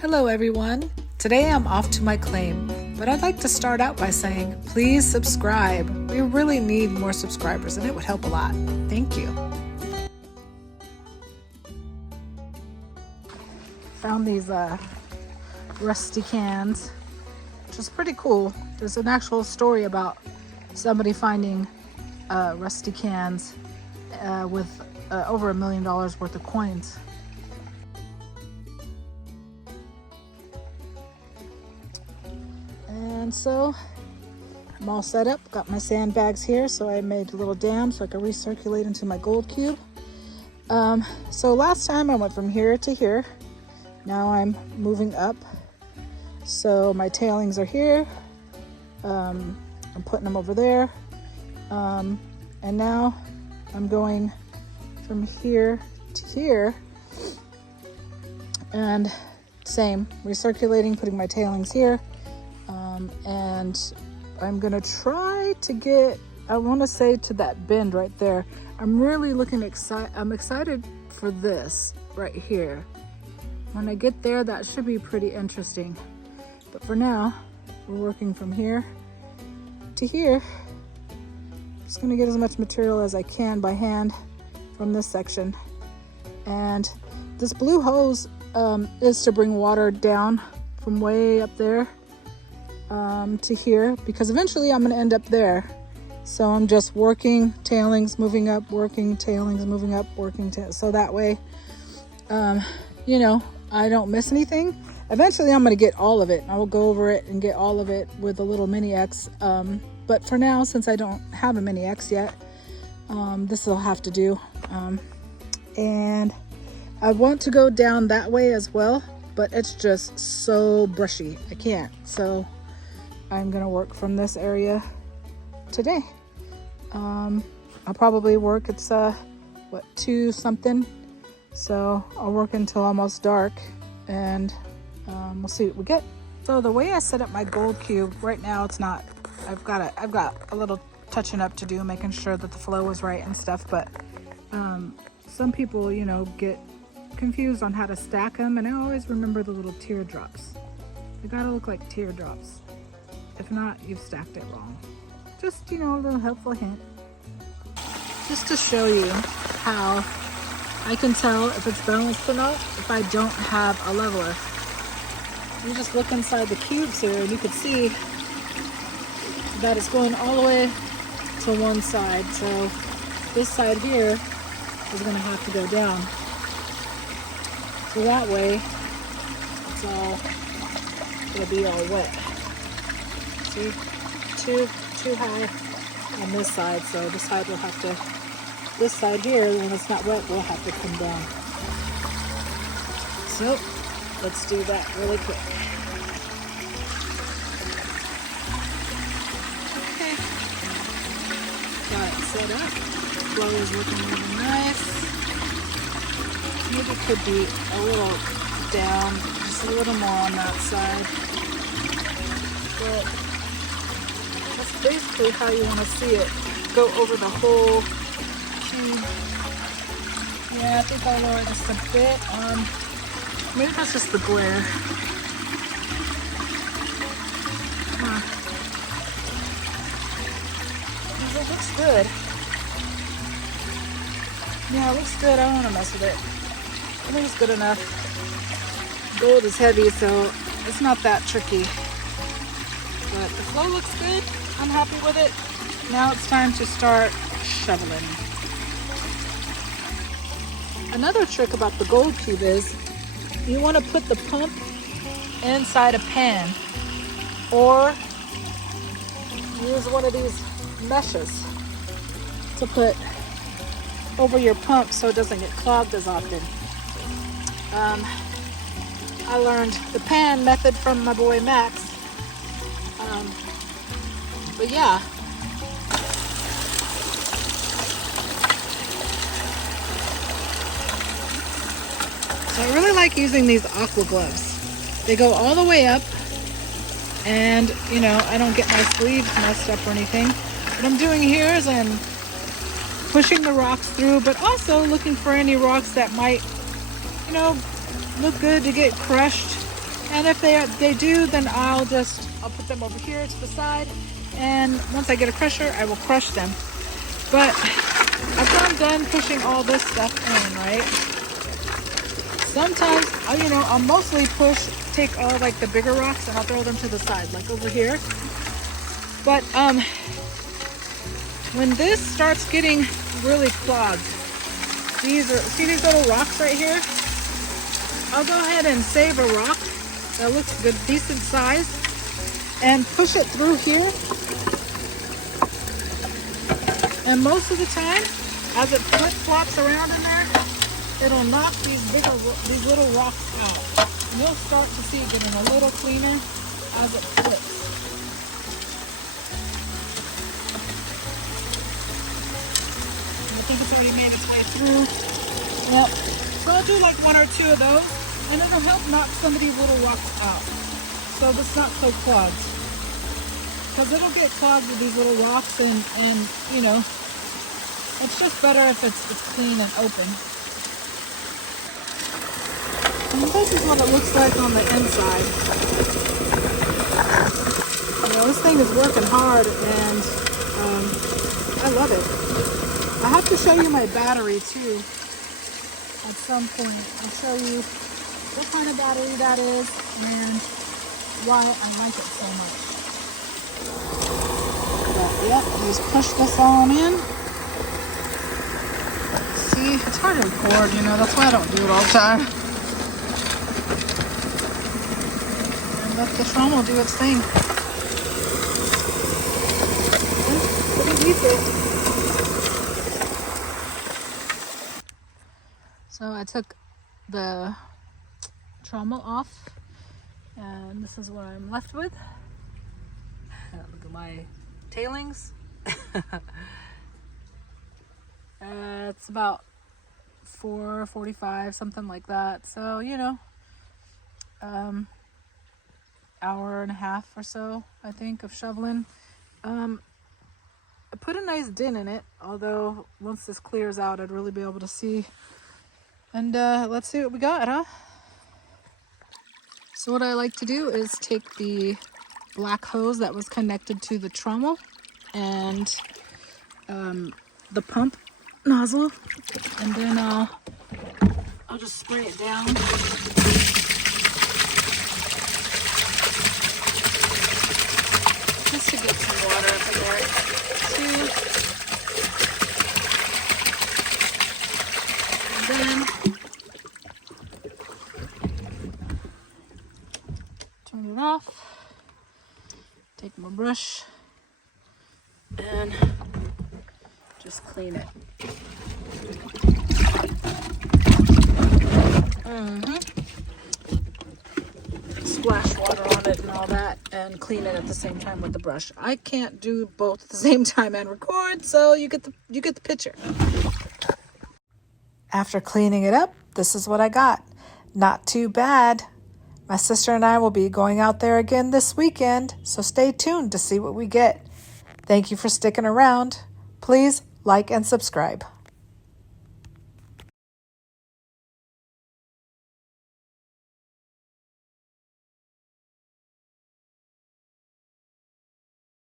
Hello everyone. Today I'm off to my claim, but I'd like to start out by saying please subscribe. We really need more subscribers and it would help a lot. Thank you. Found these rusty cans, which is pretty cool. There's an actual story about somebody finding rusty cans with over $1 million worth of coins. And so I'm all set up, got my sandbags here, so I made a little dam so I can recirculate into my gold cube. So last time I went from here to here. Now I'm moving up. So my tailings are here. I'm putting them over there. And now I'm going from here to here. And same, recirculating, putting my tailings here. And I'm gonna try to get, I want to say, to that bend right there. I'm really I'm excited for this right here. When I get there, that should be pretty interesting. But for now, we're working from here to here. Just gonna get as much material as I can by hand from this section. And this blue hose is to bring water down from way up there to here, because eventually I'm going to end up there. So I'm just working tailings, moving up, working tailings, moving up, working so that way you know, I don't miss anything. Eventually I'm going to get all of it. I will go over it and get all of it with a little mini X, but for now, since I don't have a mini X yet, this will have to do. And I want to go down that way as well, but it's just so brushy, I can't. So I'm gonna work from this area today. I'll probably work, it's 2 something, so I'll work until almost dark, and we'll see what we get. So the way I set up my gold cube right now, it's not, I've got a little touching up to do, making sure that the flow is right and stuff, but some people, you know, get confused on how to stack them, and I always remember the little teardrops. They gotta look like teardrops. If not, you've stacked it wrong. Just, you know, a little helpful hint. Just to show you how I can tell if it's balanced or not if I don't have a leveler. You just look inside the cubes here and you can see that it's going all the way to one side. So this side here is gonna have to go down. So that way, it's all gonna be all wet. See, too high on this side, so this side will have to, this side here, when it's not wet, will have to come down. So let's do that really quick. Okay, got it set up. Flow is looking really nice. Maybe it could be a little down, just a little more on that side. But that's basically how you want to see it. Go over the whole cube. Yeah, I think I'll lower it just a bit. Maybe that's just the glare. It looks good. Yeah, it looks good. I don't want to mess with it. I think it's good enough. Gold is heavy, so it's not that tricky. But the flow looks good. I'm happy with it. Now it's time to start shoveling. Another trick about the gold cube is you want to put the pump inside a pan, or use one of these meshes to put over your pump so it doesn't get clogged as often. I learned the pan method from my boy Max. But yeah. So I really like using these aqua gloves. They go all the way up, and you know, I don't get my sleeves messed up or anything. What I'm doing here is I'm pushing the rocks through, but also looking for any rocks that might, you know, look good to get crushed And if they do, then I'll put them over here to the side. And once I get a crusher, I will crush them. But after I'm done pushing all this stuff in, right? Sometimes, I'll mostly take all like the bigger rocks and I'll throw them to the side, like over here. But when this starts getting really clogged, see these little rocks right here? I'll go ahead and save a rock that looks good, decent size, and push it through here. And most of the time, as it flip-flops around in there, it'll knock these little rocks out. And you'll start to see it getting a little cleaner as it flips. I think it's already made its way through. Yep. So I'll do like one or two of those, and it'll help knock some of these little rocks out, so it's not so clogged. Because it'll get clogged with these little rocks, and it's just better if it's clean and open. And this is what it looks like on the inside. This thing is working hard, and I love it. I have to show you my battery too at some point. I'll show you what kind of battery that is and why I like it so much. But yep, just push this on in. See, it's hard to record, that's why I don't do it all the time. And let the trommel do its thing. Pretty easy. So I took the trommel off, and this is what I'm left with. Look at my tailings. It's about 4:45, something like that. So, hour and a half or so, I think, of shoveling. I put a nice dent in it, although once this clears out, I'd really be able to see. And let's see what we got, huh? So what I like to do is take the black hose that was connected to the trommel and the pump nozzle, and then I'll just spray it down. Just to get some water up in there too. And then turn it off, take my brush, and just clean it. Splash water on it and all that, and clean it at the same time with the brush. I can't do both at the same time and record, so you get the picture. After cleaning it up, this is what I got. Not too bad. My sister and I will be going out there again this weekend, so stay tuned to see what we get. Thank you for sticking around. Please like and subscribe.